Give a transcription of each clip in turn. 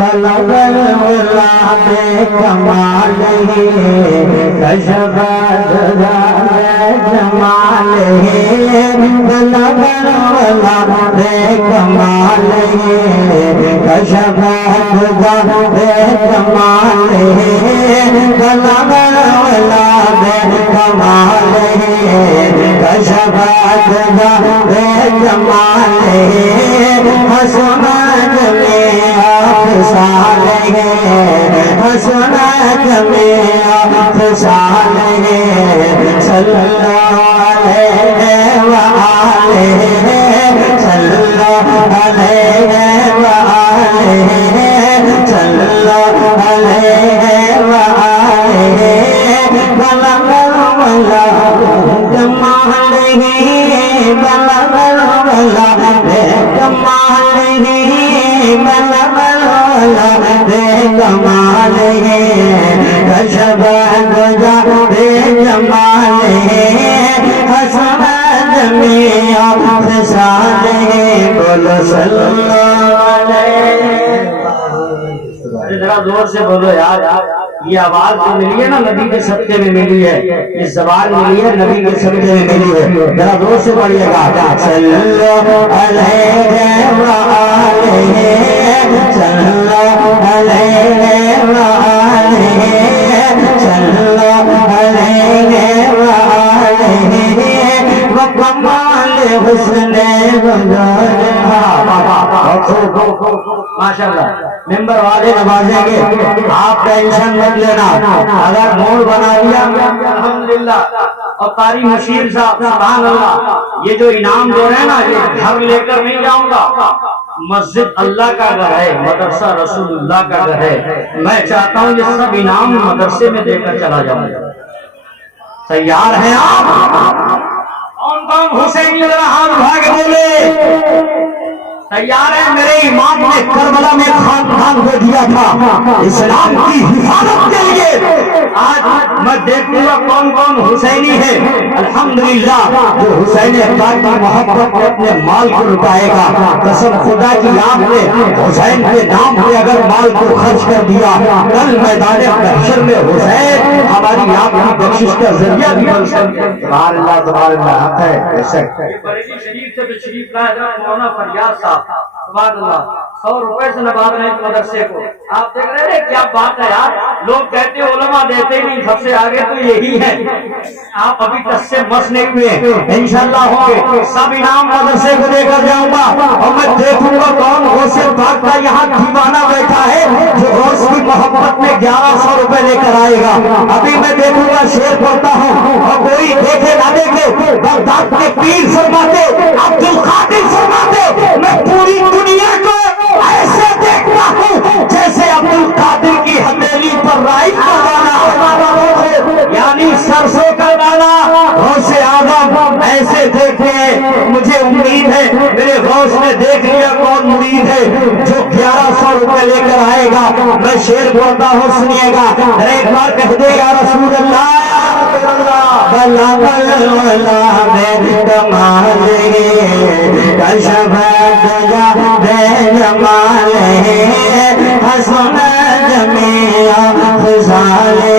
بلغ العلا بکمالہ کشف الضلال بجمالہ بلغ العلا بکمالہ کشف الضلال بجمالہ بلغ العلا بکمالہ کشف الضلال بجمالہ حسن جمیع افصالہ حسن جمیع افصالہ صلی اللہ علیہ وآلہ صلی اللہ علیہ وآلہ صلی اللہ علیہ وآلہ بلغ العلا بکمالہ بلغ العلا بکمالہ بلغ العلا بکمالہ کشف الضلال بجمالہ حسن جمیع افصالہ بولو صلی اللہ علیہ وسلم۔ ذرا زور سے بولو یار، یہ آواز جو ملی ہے نا نبی کے صدقے میں ملی ہے، یہ زبان ملی ہے نبی کے صدقے میں ملی ہے، ذرا زور سے پڑھیے گا صلی اللہ علیہ وآلہ صلی اللہ علیہ وآلہ صلی اللہ علیہ وآلہ وکمال حسن ماشاءاللہ۔ ممبر والے نوازیں گے، آپ ٹینشن مت لینا، اگر موڈ بنا لیا الحمدللہ۔ اور قاری مشیر صاحب سبحان اللہ، یہ جو انعام دے رہے ہیں نا یہ گھر لے کر نہیں جاؤں گا، مسجد اللہ کا گھر ہے، مدرسہ رسول اللہ کا گھر ہے، میں چاہتا ہوں یہ سب انعام مدرسے میں دے کر چلا جاؤں گا۔ تیار ہیں آپ؟ کون کون حسینی ذرا ہاتھ اٹھا کے بولے تیار ہے؟ میرے امام نے کربلا میں خاندان کو دیا تھا اسلام کی حفاظت کے لیے، آج میں دیکھوں گا کون کون حسینی ہے۔ الحمدللہ جو حسین اقدار کی محبت میں اپنے مال کو لٹائے گا، قسم خدا کی آپ نے حسین کے نام پہ اگر مال کو خرچ کر دیا، کل میدان محشر میں حسین ہماری آپ کی بخشش کا ذریعہ بھی بن سکتے ہیں۔ سبحان اللہ سبحان اللہ، حق ہے بے شک۔ بریلی شریف سے تشریف لائے مولانا فریاد صاحب سبحان اللہ، 100 روپے سے نواز رہے ہیں مدرسے کو۔ آپ دیکھ رہے ہیں کیا بات ہے یار، لوگ کہتے ہیں علماء دیتے ہی نہیں، سب سے آگے تو یہی ہے۔ آپ ابھی تک سے مس نہیں ہوئے، انشاءاللہ ہوں گے، سب انعام مدرسے کو دے کر جاؤں گا، اور میں دیکھوں گا کون غوث پاک کا یہاں دیوانہ بیٹھا ہے جو غوث کی محبت میں 1100 روپے لے کر آئے گا۔ ابھی میں دیکھوں گا، شعر پڑھتا ہوں اور کوئی دیکھے نہ دیکھے، بغداد کے پیر فرماتے، عبد القادر فرماتے، میں پوری دنیا کو ایسے دیکھتا ہوں جیسے عبد القادر کی ہتھیلی پر رائی کا دانا، یعنی سرسوں کا دانا۔ غوث اعظم ایسے دیکھے، مجھے امید ہے میرے غوث نے دیکھ لیا کون مرید ہے جو 1100 روپے لے کر آئے گا۔ میں شعر بولتا ہوں سنیے گا، ایک بار کہہ دے یا رسول اللہ بلغ العلا بکمالہ کشف الضلال بجمالہ حسن جمیع افصالہ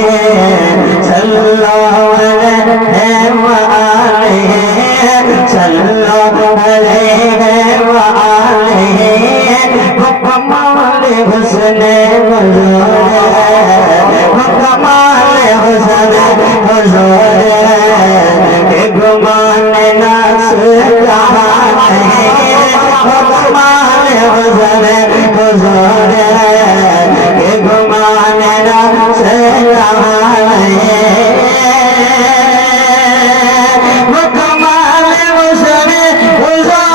صلی اللہ علیہ وآلہ صلی اللہ علیہ وآلہ وکمال حسن حضور وکمال حسن حضور کہ گمان نفس جہان ہے، وکمال حسن حضور کہ گمان نفس جہان ہے، وکمال حسن حضور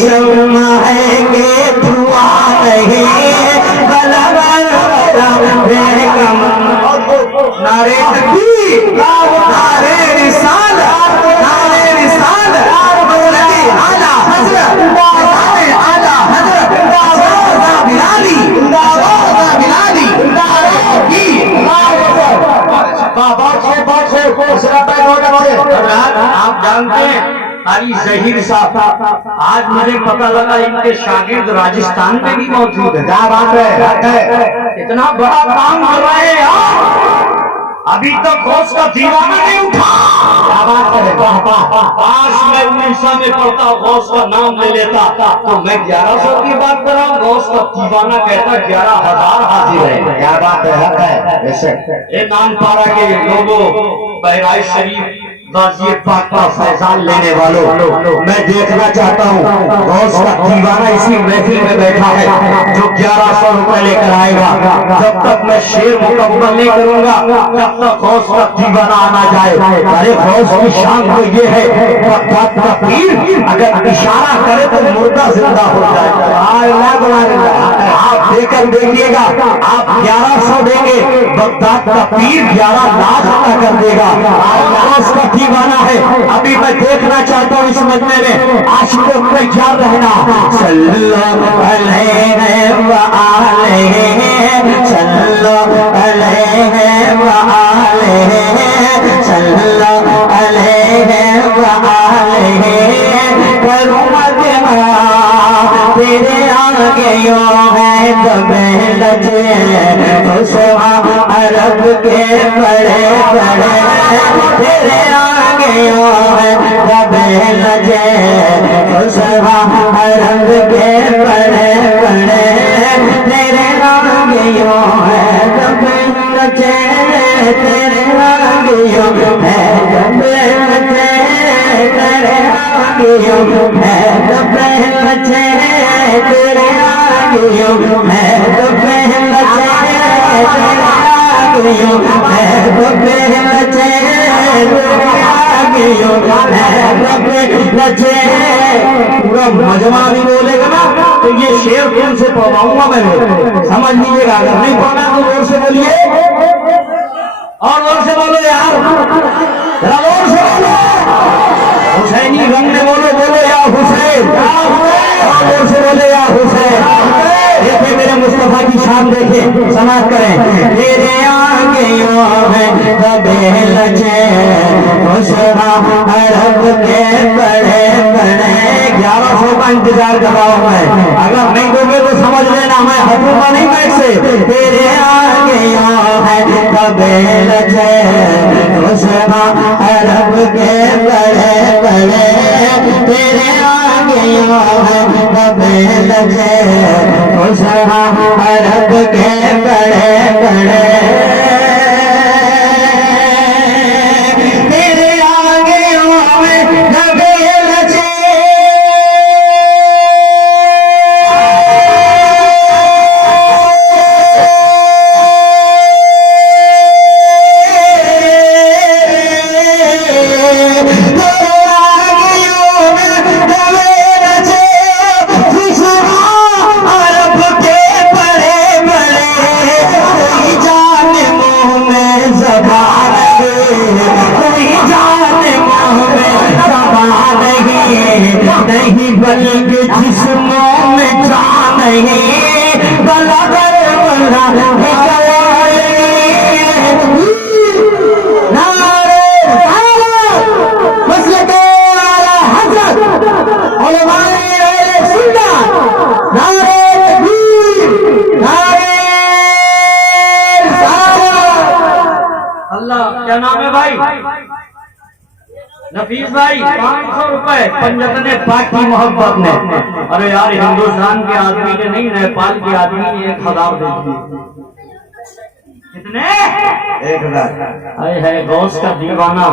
شمع ہے کہ دعا نہیں بلغ قاری ظہیر صاحب، آج مجھے پتہ لگا ان کے شاگرد راجستھان میں بھی موجود ہے. کیا بات ہے؟ اتنا بڑا کام کر رہے ہیں یار، ابھی تک غوث کا دیوانہ نہیں اٹھا. کیا بات ہے؟ آج میں اڑیسہ میں پڑھتا غوث کا نام لے لیتا تو میں 1100 کی بات کر رہا ہوں، غوث کا دیوانہ کہتا 11,000 حاضر ہے. کیا بات ہے؟ حق ہے بے شک. اے نان پارا کے لوگوں، بہرائش شریف غازی پاک کا فیضان لینے والوں، میں دیکھنا چاہتا ہوں غوث کا دیوانہ اسی محفل میں بیٹھا ہے جو 1100 روپے لے کر آئے گا. جب تک میں شعر مکمل نہیں کروں گا تب تک غوث کا دیوانہ آنا جائے. ارے غوث کی شان تو یہ ہے بغداد کا پیر اگر اشارہ کرے تو مردہ زندہ ہو جائے گا. آپ دے کر دیکھیے گا، آپ 1100 دیں گے، بغداد کا پیر 11 لاکھ عطا کر دے گا. غوث کا دیوانہ ہے. ابھی میں دیکھنا چاہتا ہوں اس مجمع میں عاشقوں کو تیار رہنا. صلو علیہ وآلہ، صلو علیہ وآلہ، صلو علیہ وآلہ. کروں مدحہ تیرے آگے یوں ہے تمہیں لجے، خسواں عرب کے بڑے بڑے تیرے آگے یوں ہے تمہیں لجے، خسواں عرب کے بڑے بڑے تیرے آگے یوں ہے تمہیں لجے، تیرے آگے یوں ہے تمہیں لجے، تیرے آگے یوں ہے تمہیں لجے، تیرے آگے یوں ہے تمہیں لجے، تیرے آگے یوں ہے تمہیں لجے، تیرے آگے یوں ہے تمہیں لجے. پورا مجمع بھی بولے گا نا تو یہ شعر تم سے پڑھواؤں گا میں، سمجھ لیجیے گا. اگر نہیں پڑھنا تو زور سے بولیے اور زور سے بولو یار، ذرا زور سے بولو. حسینی رنگ میں بولو، بولو یا حسین، اور زور سے بولے یا حسین. دیکھیں میرے مصطفیٰ کی شان دیکھیں، سماعت کریں. تیرے آگے یوں ہے تمہیں لجے، خسواں عرب کے بڑے بڑے. 1100 کا انتظار کر رہا ہوں میں، اگر نہیں دو گے تو سمجھ لینا میں ہٹوں گا نہیں بیٹھ سے. تیرے آگے یوں ہے تمہیں لجے، خسواں عرب کے بڑے بڑے تیرے آگے یوں ہے تمہیں لجے، خسواں عرب کے بڑے بڑے تیرے آگے یوں ہے تمہیں لجے. نہیں بلکہ جسموں میں جان نہیں، بلا در بلا مسلک اعلی حضرت علماء اہل سنت، نعرہ تکبیر، نعرہ رسالت. اللہ کیا نام ہے بھائی؟ نفیس بھائی. 500 روپے پنجتن پاک کی محبت نے. ارے یار ہندوستان کے آدمی نے نہیں، نیپال کے آدمی نے 1000 دے دیے. کتنے؟ 1000. اے ہے غوث کا دیوانہ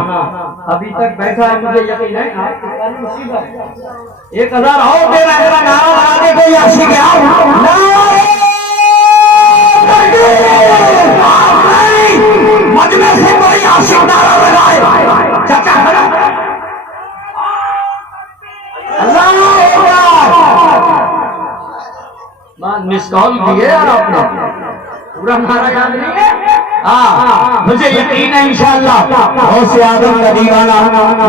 ابھی تک بیٹھا ہے، مجھے یقین ہے 1000 اور دے رہا ہے. نعرہ لگا دے کوئی عاشق ہے. مجمع سے کوئی عاشق نعرہ لگائے. چچا مس کال دیے یار، آپ نے پورا نعرہ یاد نہیں ہے. ہاں مجھے یقین ہے انشاءاللہ غوث اعظم کا دیوانہ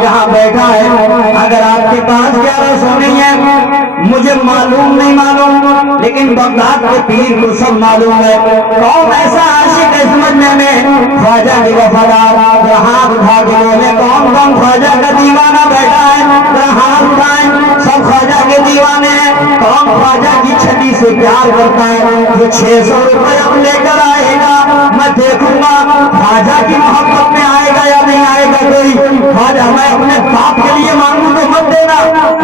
یہاں بیٹھا ہے. اگر آپ کے پاس 1100 نہیں ہے مجھے معلوم نہیں معلوم، لیکن بغداد کے پیر کو سب معلوم ہے. کون ایسا عاشق ہے اس مجمع میں خواجہ کی وفادار؟ ہاتھ اٹھا کے بولے کون کون خواجہ کا دیوانہ بیٹھا ہے؟ ہاتھ اٹھائیں. سب خواجہ کے دیوانے ہیں. کون خواجہ کی چھٹی سے پیار کرتا ہے؟ جو 600 روپے اب لے کر آئے گا میں دیکھوں گا خواجہ کی محبت میں آئے گا یا نہیں آئے گا. کوئی خواجہ میں اپنے باپ کے لیے مانگوں تو مت دینا.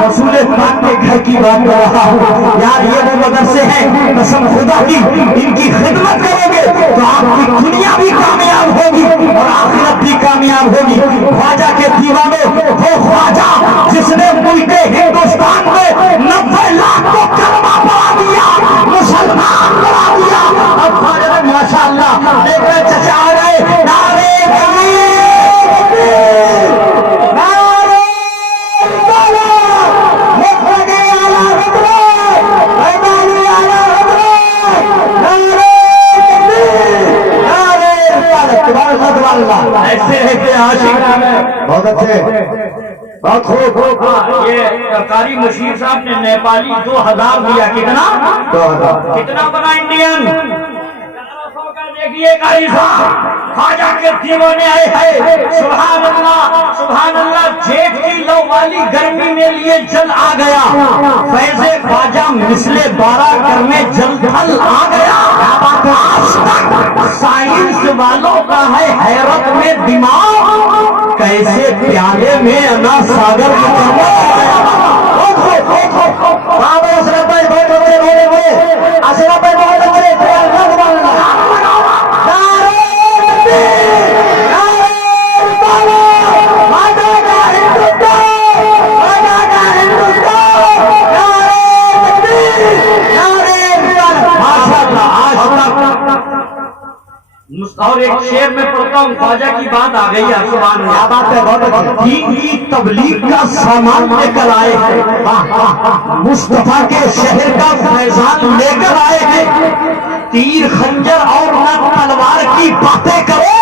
رسول پاک کے گھر کی بات کر رہا ہوں یار. یہ وہ مدرسے ہیں قسم خدا کی ان کی خدمت کرو گے تو آپ کی دنیا بھی کامیاب ہوگی اور آخرت بھی کامیاب ہوگی. خواجہ کے دیوانوں وہ خواجہ جس نے ملک ہندوستان میں 90 لاکھ کو کلمہ پڑھا دیا، مسلمان بنا دیا. اب خواجہ نے ماشاءاللہ دیکھ رہے چچا آ گئے. نعرے تکبیر، نعرے رسالت، مخرج اعلی حضرت، میدانی اعلی حضرت، نعرے تکبیر، نعرے رسالت. تبارک اللہ. ایسے ایسے عاشق بہت اچھے، بہت خوب. یہ قاری مشیر صاحب نے نیپالی 2000 دیا. کتنا 2000 کتنا بنا انڈین 1100 کا. دیکھیے قاری صاحب خواجہ کے دیوانے آئے ہیں. سبحان اللہ سبحان اللہ. جیٹ کی لو والی گرمی میں لیے جل آ گیا. فیض خواجہ مثل 12 کرنے جل تھل آ گیا. آج تک سائنس والوں کا ہے حیرت میں دماغ کیسے پیالے میں انا ساگر اور ایک شعر میں پڑھتا ہوں خواجہ کی بات آ گئی ہے. سبحان اللہ. کیا بات ہے، بہت اچھی. دین کی تبلیغ کا سامان لے کر آئے ہیں. مصطفیٰ کے شہر کا فیضان لے کر آئے ہیں. تیر خنجر اور نہ تلوار کی باتیں کرو،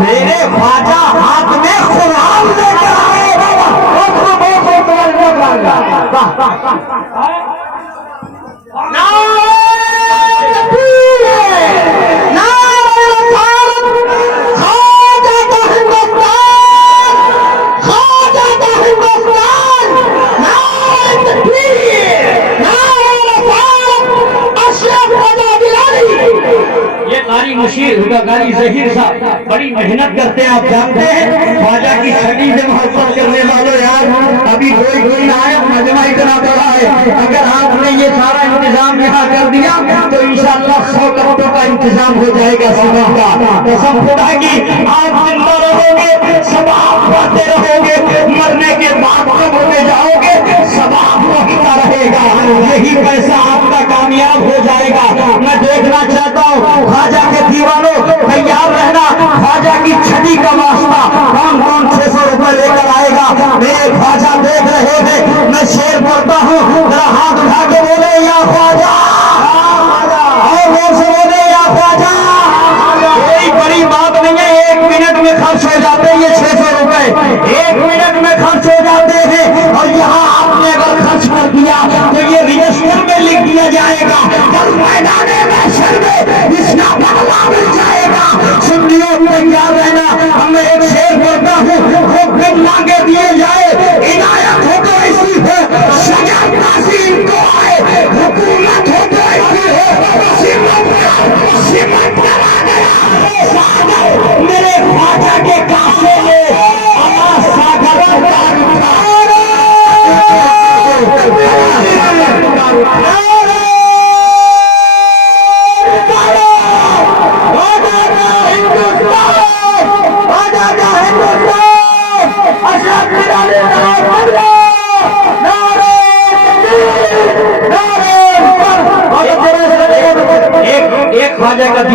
میرے خواجہ ہاتھ میں قرآن لے کر آئے ہیں. مشیر قاری ظہیر صاحب بڑی محنت کرتے ہیں. آپ جانتے ہیں خواجہ کی چھٹی سے محبت کرنے والوں یار ابھی کوئی آیا مجمع اتنا بڑا ہے. اگر آپ نے یہ سارا انتظام یہاں کر دیا تو انشاءاللہ 100 کروڑ کا انتظام ہو جائے گا. سمجھ کا قسم خدا کی آپ زندہ رہو گے ثواب پاتے رہو گے. مرنے کے بعد کب ہوتے جاؤ گے ثواب پہنچتا رہے گا. یہی پیسہ آپ کا کامیاب ہو جائے گا. میں دیکھنا چاہتا ہوں خواجہ کے دیوانوں تیار رہنا. خواجہ کی چھٹی کا واسطہ کون کون 600 روپے لے کر آئے گا. میرے خواجہ دیکھ رہے ہیں. میں شعر پڑھتا ہوں ذرا ہاتھ اٹھا کے بولے یا خواجہ اور وہ سے بولے یا خواجہ. کوئی بڑی بات نہیں ہے. 1 منٹ میں خرچ ہو جاتے ہیں یہ 600 روپے. 1 منٹ میں خرچ ہو جاتے ہیں. اور یہاں آپ نے اگر خرچ کر دیا تو یہ رجسٹر میں لکھ دیا جائے گا. کل میدان محشر میں اس کا بدلہ مل جائے گا. سنیوں تیار رہنا. ہم ایک شعر پڑھتا ہوں. خود پھر مانگے دیے جائے عنایت ہو تو ایسی ہو شجر ناظرین کو آئے. حکومت ہو تو ایسی ہو سمت کرا گیا. میرے خواجہ کے کافلے میں انا ساگر پار اٹھا. ہندوستان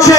6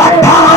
18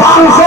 500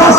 10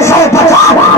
150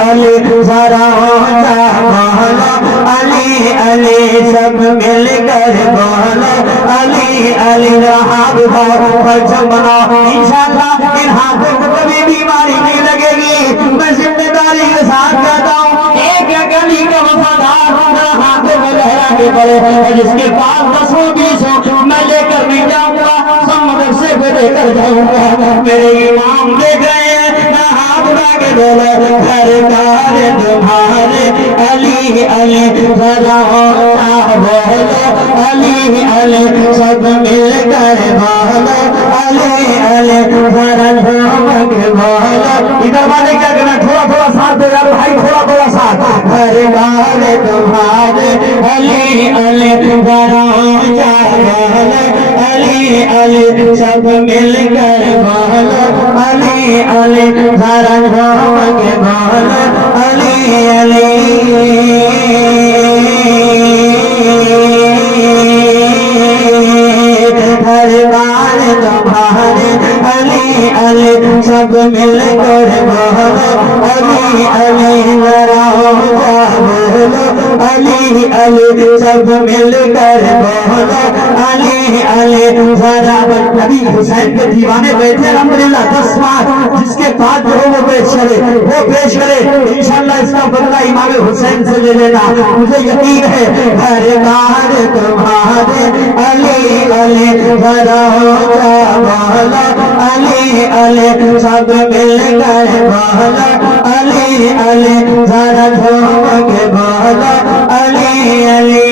علی ذرا اونچا بولو علی علی سب مل کر بولو علی علی رہاب پر بناؤ انشاءاللہ ان ہاتھوں کو کبھی بیماری نہیں لگے گی میں ذمہ داری کے ساتھ کہتا ہوں ایک گلی کا وفادار ہاتھوں میں لہرا کے پڑے جس کے پاس 10 ہو 20 ہو میں لے کر نہیں جاؤں گا سب مدرسے پہ لے کر جاؤں گا میرے امام دیکھ رہے ہیں میں ہاتھ اٹھا کے بولے سرکار تمہارے علی علی ذرا اونچا بولو علی علی سب مل کر بولو علی علی ذرا جھوم کے بولو ادھر والے کیا کرنا تھوڑا تھوڑا ساتھ دے یار بھائی تھوڑا تھوڑا ساتھ سرکار تمہارے علی علی ذرا اونچا بولو علی علی سب مل کر بولو علی علی ذرا جھوم کے بولو علی علی سرکار تمہارے علی علی سب مل کر بولو علی علی ذرا اونچا بولو علی علی سب مل کر بولو علی علی ذرا نبی حسین کے دیوانے بیٹھے الحمدللہ 10 ماہ جس کے بعد جو وہ پیش کرے انشاءاللہ اس کا بدلہ امام حسین سے لے لینا مجھے یقین ہے سرکار تمہارے علی علی ذرا اونچا بولو علی علی سب مل کر بولو علی علی ذرا جھوم کے بولو علی علی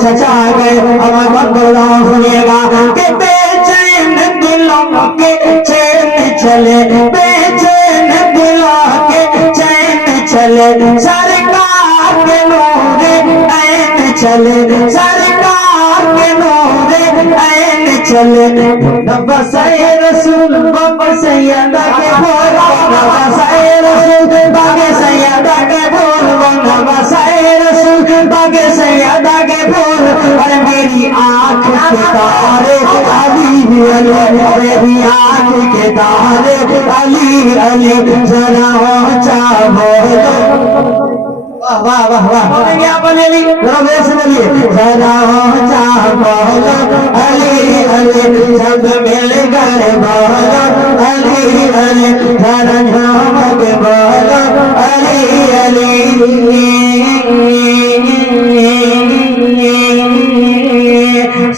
چچا گئے اب میں بول رہا ہوں سنیے گا کہ بے چین دلوں کے چین چلے بے چین دلوں کے چین چلے سرکار کے نور عین چلے سرکار کے نور عین چلے نبس رسول بابا سیدہ کے بول نبس رسول بابا سیدہ کے بول نبس رسول بابا سیدہ کے بول اور میری آنکھ کے تارے علی علی میری آنکھ کے تارے علی علی ذرا اونچا بولو واہ واہ واہ واہ بولیں گے آپ علی علی ذرا میرے سے بولیے ذرا اونچا بولو علی علی سب مل کر بولو علی علی ذرا جھوم کے بولو علی علی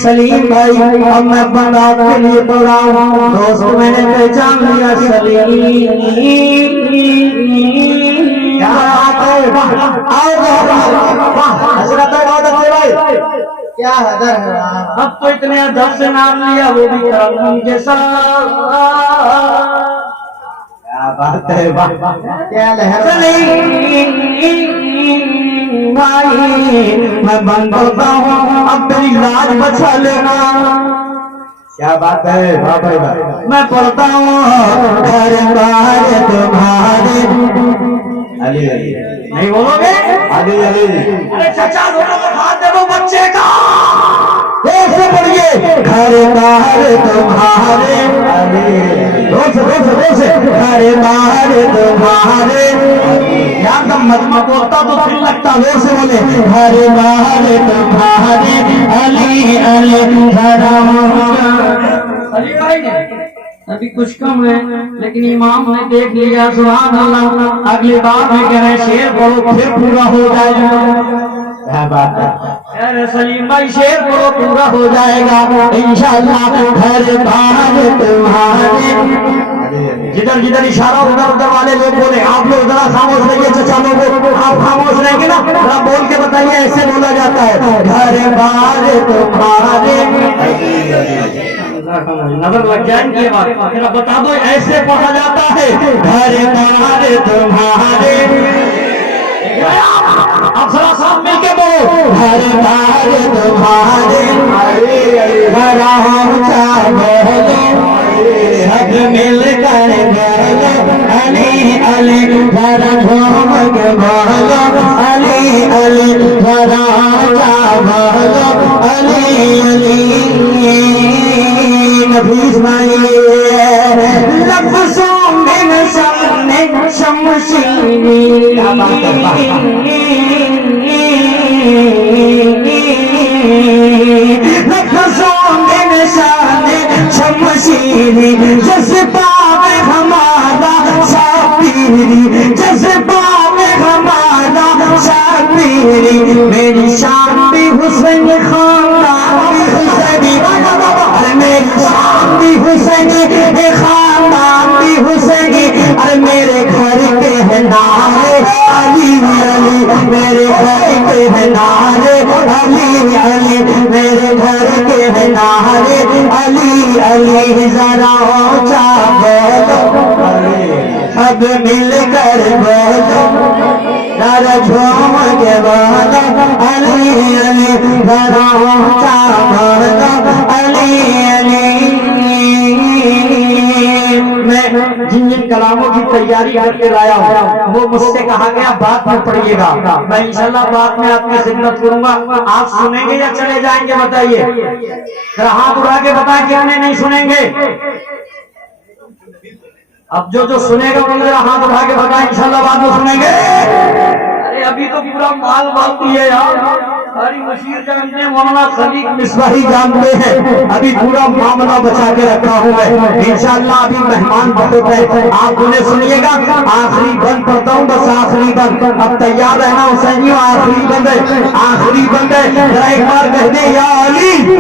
سلیم بھائی اب میں بندات کے لیے پڑھ رہا ہوں دوست میں نے پہچان لیا سلیم حضرت بہت اچھے بھائی کیا حضر ہے اب تو اتنے ادب سے نام لیا وہ بھی کرم کے ساتھ کیا بات ہے کیا لہر بھائی میں بند کرتا ہوں اب میری لاج بچا لینا کیا بات ہے میں پڑھتا ہوں سرکار تمہارے علی علی نہیں بولو گے علی علی ارے چچا دونوں کو ہاتھ دے دو بچے کا ایسے پڑھیے سرکار تمہارے سرکار تمہارے یار دم مجمع بولتا تو دل لگتا زور سے بولے سرکار تمہارے علی علی ذرا علی بھائی ابھی کچھ کم ہے لیکن امام نے دیکھ لیا سبحان اللہ اگلی بار میں کہہ رہے شیر پڑھو پھر پورا ہو جائے گا کیا بات ہے سلیم بھائی شیر پڑھو پورا ہو جائے گا انشاءاللہ سرکار تمہارے جدھر جدھر اشارہ ادھر ادھر والے لوگ بولے آپ لوگ ذرا خاموش رہیے چچا لوگ آپ خاموش رہیں گے نا ذرا بول کے بتائیے ایسے بولا جاتا ہے سرکار تمہارے نظر لگ جائیں گے ذرا بتا دو ایسے پڑھا جاتا ہے سرکار تمہارے اب ذرا ساتھ مل کے بولو سرکار تمہارے ذرا اونچا بولو سب مل کر بولو علی علی ذرا جھوم کے بولو علی علی ذرا اونچا بولو علی علی میری شان بھی حسین خاندان بھی حسینی ارے میری شان بھی حسینی خاندان بھی حسینی ارے میرے گھر کے ہے نعرے علی علی میرے گھر کے ہے نعرے علی علی میرے گھر کے ہے نعرے علی علی ذرا اونچا بولو اب مل کر بولو ذرا جھوم کے بولو علی علی ذرا اونچا بولو علی علی میں جن جن کلاموں کی تیاری کر کے لایا ہوں وہ مجھ سے کہا گیا بات میں پڑھیے گا میں انشاءاللہ بات میں آپ کی خدمت کروں گا آپ سنیں گے یا چلے جائیں گے بتائیے ذرا ہاتھ اٹھا کے بتائیں کتنے نہیں سنیں گے اب جو سنے گا وہ ذرا ہاتھ اٹھا کے بتائیں انشاءاللہ بعد میں سنیں گے ارے ابھی تو پورا مال باقی ہے یار ساری مشیر جانتے ہیں مولانا خلیق مصباحی جانتے ہیں ابھی پورا معاملہ بچا کے رکھا ہوں میں انشاءاللہ ابھی مہمان بہت ہے آپ انہیں سنیے گا آخری بند پڑھتا ہوں بس آخری بند اب تیار رہنا حسینیوں آخری بند ہے آخری بند ہے ذرا ایک بار کہہ دیں یا علی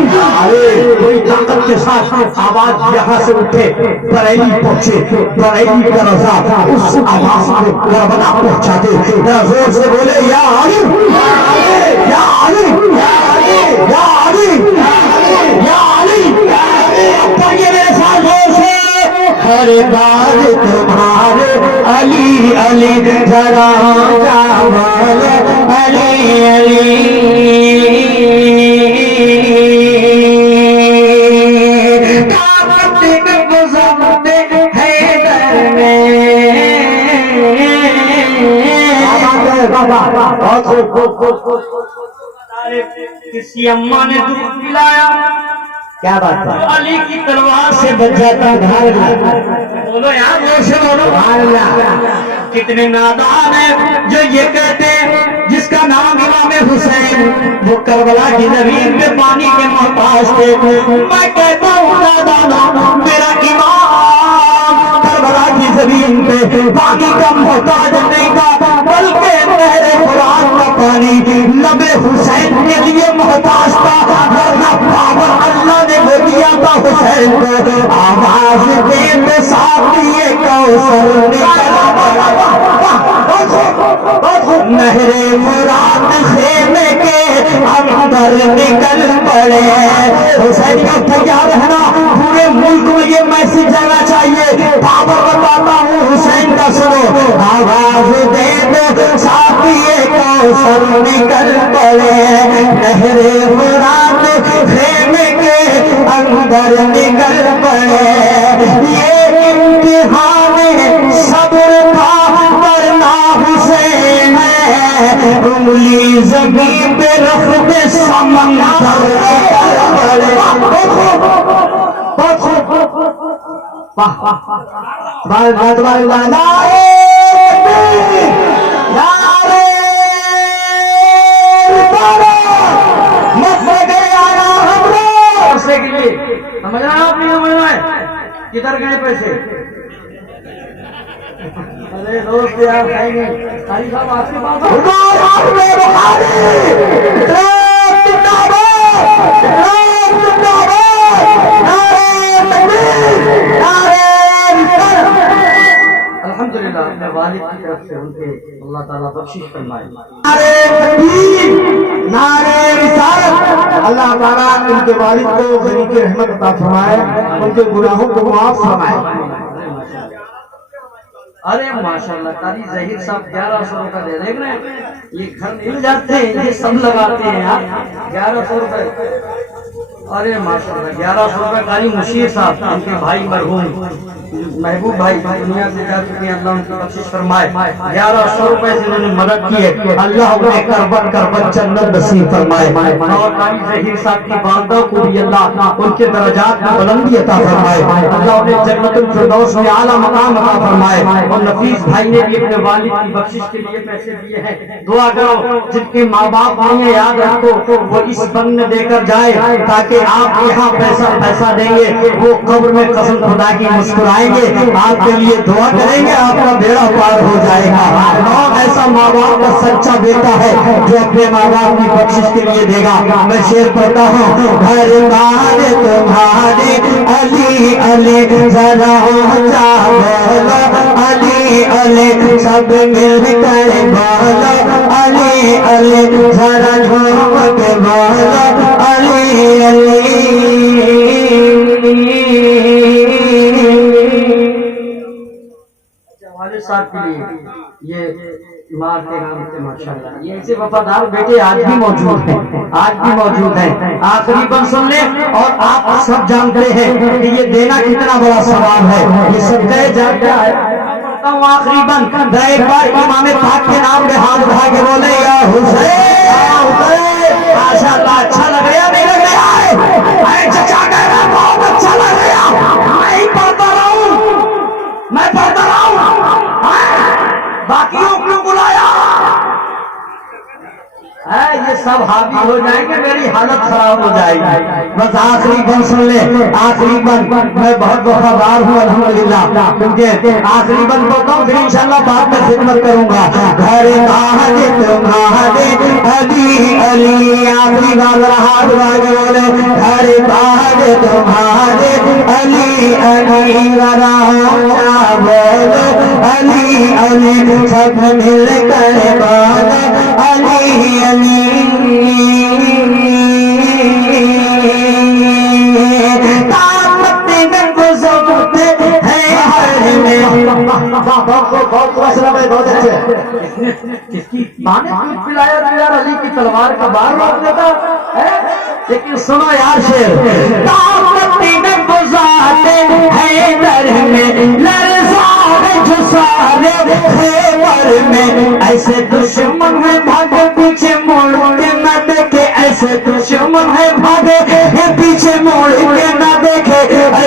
کوئی طاقت کے ساتھ آواز یہاں سے اٹھے بریلی پہنچے بریلی کا رضا اس آواز کو کربلا پہنچا دے ذرا زور سے بولے یا علی یا علی یا علی یا علی یا علی پڑھیے میرے ساتھ زور سے ہر بار تمہارے علی علی ذرا بولے علی علی کسی اماں نے دودھ پلایا کیا بات ہے علی کی تلوار سے بچ جاتا بولو یار سے بولو کتنے نادان ہیں جو یہ کہتے ہیں جس کا نام امام حسین وہ کربلا کی زمین پہ پانی کے محتاج تھے میں کہتا ہوں نادانوں میرا امام کربلا کی زمین پہ پانی کا محتاج نہیں تھا بلکہ نہر فرات کا پانی لب حسین کے لیے محتاج تھا ورنہ پاور اللہ نے وہ دیا تھا حسین کو آواز دے تو ساتھی کوثر نہر فرات خیمے کے اندر نکل پڑے حسین کا تیار رہنا پورے ملک میں یہ میسج جانا چاہیے پاور بتاتا ہوں حسین کا سنو آواز دے دو ساتھی کوثر نکل پڑے نہر فرات خیمے کے اندر نکل پڑے یہ امتحان صبر کا ورنہ حسین انگلی زمین پہ رکھ دے سمندر پڑے سمجھ رہا آپ نہیں سمجھ رہا ہے کدھر گئے پیسے ارے دوست یار کھائیں گے قاری صاحب آپ کے پاس الحمدللہ اپنے والد کی طرف سے ان کے اللہ تعالیٰ بخشش فرمائے نعرے رسالت اللہ تعالیٰ ان کے والد کو غنی کی رحمت عطا فرمائے ان کے گناہوں کو معاف فرمائے ارے ماشاءاللہ قاری ظہیر صاحب 1100 روپے دے دیکھ رہے ہیں یہ گھر مل جاتے ہیں یہ سب لگاتے ہیں یار 1100 روپے ارے ماشاءاللہ 1100 روپے قاری مشیر صاحب ان کے بھائی مرحوم محبوب بھائی دنیا سے جا چکے ہیں اللہ ان کی بخشش فرمائے 1100 روپے سے انہوں نے مدد کی ہے اللہ انہیں کربت کربت جنت نصیب فرمائے اور قاری ظہیر صاحب کی والدہ کو بھی اللہ ان کے درجات میں بلندی عطا فرمائے اللہ انہیں جنت الفردوس میں اعلیٰ مقام عطا فرمائے اور نفیس بھائی نے بھی اپنے والد کی بخشش کے لیے پیسے دیے ہیں دعا کرو جن کے ماں باپ نہیں یاد رکھو وہ اس بند میں دے کر جائے تاکہ آپ یہاں پیسہ دیں گے، وہ قبر میں قسم خدا کی مسکرائیں گے، آپ کے لیے دعا کریں گے، آپ کا بیڑا پار ہو جائے گا۔ اور ایسا ماں باپ کا سچا بیٹا ہے جو اپنے ماں باپ کی بخشش کے لیے دے گا۔ میں شعر پڑھتا ہوں، گھر بار تمہارے علی علی ذرا اونچا بولو، علی علی سب مل کر بولو، علی علی ذرا جھوم کے بولو، علی علی۔ والد صاحب کے لیے یہ ماں کے نام سے ماشاءاللہ یہ ایسے وفادار بیٹے آج بھی موجود ہیں، آج بھی موجود ہیں۔ آخری بند سن لیں، اور آپ سب جانتے ہیں کہ یہ دینا کتنا بڑا ثواب ہے، یہ سب کہے جانتا ہے۔ آخری بند ایک بار امام پاک کے نام پہ ہاتھ اٹھا کے بولے یا حسین، ماشاءاللہ اچھا لگ رہا نہیں لگ رہا ہے؟ چچا کہہ رہا بہت اچھا لگ رہا، میں ہی پڑھتا رہا ہوں، میں پڑھتا رہا ہوں، باقیوں کو بلایا ہے، یہ سب حاوی ہو جائیں گے، میری حالت خراب ہو جائے گی۔ بس آخری بند سن لیں، آخری بند میں بہت وفادار ہوں الحمدللہ، کیونکہ آخری بند بولتا ہوں پھر انشاءاللہ بعد میں خدمت کروں گا۔ گھر تاج تمہارے علی علی، آخری بار ہاتھ باغ بولے، گھر تاج تمہارے علی علی ذرا اونچا بولو، علی علی سب مل کر بولو، علی علی۔ بہت اچھے پلایا یار علی کی تلوار کا بار روک دیتا ہے، لیکن سنو یار شعر، طاقتی میں گزارتے ہیں در میں لرزار جو سارے خیبر میں، ایسے دشمن ہے بھاگے پیچھے موڑ کے نہ دیکھے، ایسے دشمن ہے بھاگے پیچھے موڑ کے نہ دیکھے،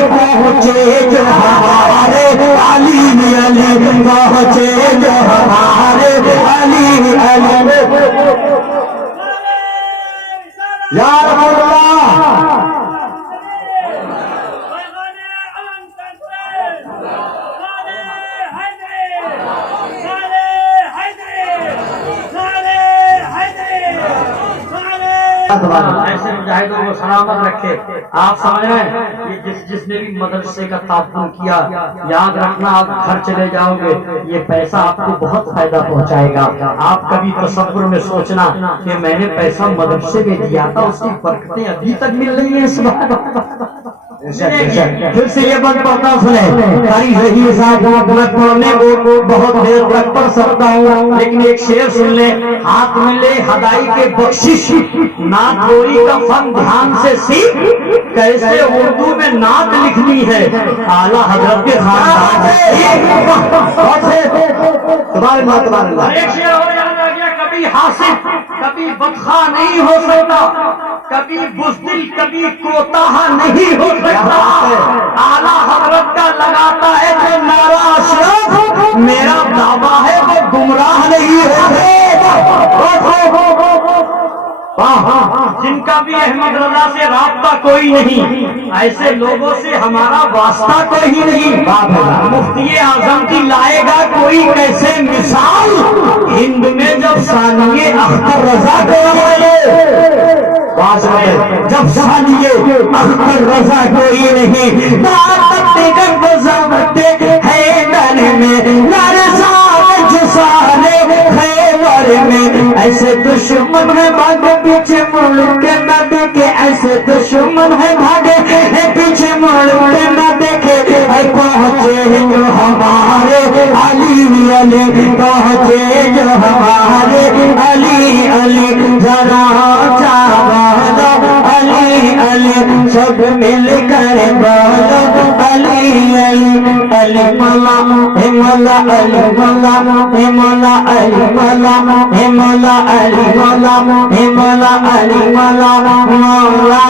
پہنچے جو ہمارے علی علی، پہنچے جو ہمارے علی علی۔ یا رسول اللہ، ایسے مجاہدوں کو سلامت رکھے۔ آپ سمجھ رہے ہیں یہ جس نے بھی مدرسے کا تعاون کیا، یاد رکھنا آپ گھر چلے جاؤ گے یہ پیسہ آپ کو بہت فائدہ پہنچائے گا۔ آپ کبھی تصور میں سوچنا کہ میں نے پیسہ مدرسے میں دیا تھا، اس کی برکتیں ابھی تک مل رہی ہیں۔ پھر سے یہ بات پڑھتا سنیں، قاری ذہی صاحب میں پڑھنے کو بہت دیر تک پڑھ سکتا ہوں، لیکن ایک شعر سن لیں، ہاتھ ملے ہدائی کے بخشش، نعت گوئی کا فن دھیان سے سیکھ، کیسے اردو میں نعت لکھنی ہے اعلیٰ حضرت کے خاندان سے۔ ایک شعر اور یاد آ گیا، کبھی حاسد کبھی بدخواہ نہیں ہو سکتا، کبھی بزدل کبھی کوتاہ نہیں ہو سکتا، اعلیٰ حضرت کا لگاتا ہے جو نعرہ اشرف، میرا دعویٰ ہے وہ گمراہ نہیں ہوتے۔ جن کا بھی احمد رضا سے رابطہ کوئی نہیں، ایسے لوگوں سے ہمارا واسطہ کوئی نہیں۔ مفتی اعظم کی لائے گا کوئی کیسے مثال، ہند میں جب ثانیہ اختر رضا کو جب ثانیہ اختر رضا کوئی نہیں، طاقت گزرتے ہیں دن میں لرزاں جو سارے خیبر میں، ایسے دشمن ہے بھاگے پیچھے مڑ کے نہ دیکھے، ایسے دشمن ہے بھاگے پیچھے مڑ کے نہ دیکھے، پہنچے جو ہمارے علی علی، پہنچے جو ہمارے علی علی ذرا اونچا بولو، علی علی سب مل کر بولو، علی علی علی مولا اے مولا علی مولا اے مولا علی مولا اے مولا علی مولا اے مولا علی مولا مولا مولا مولا مولا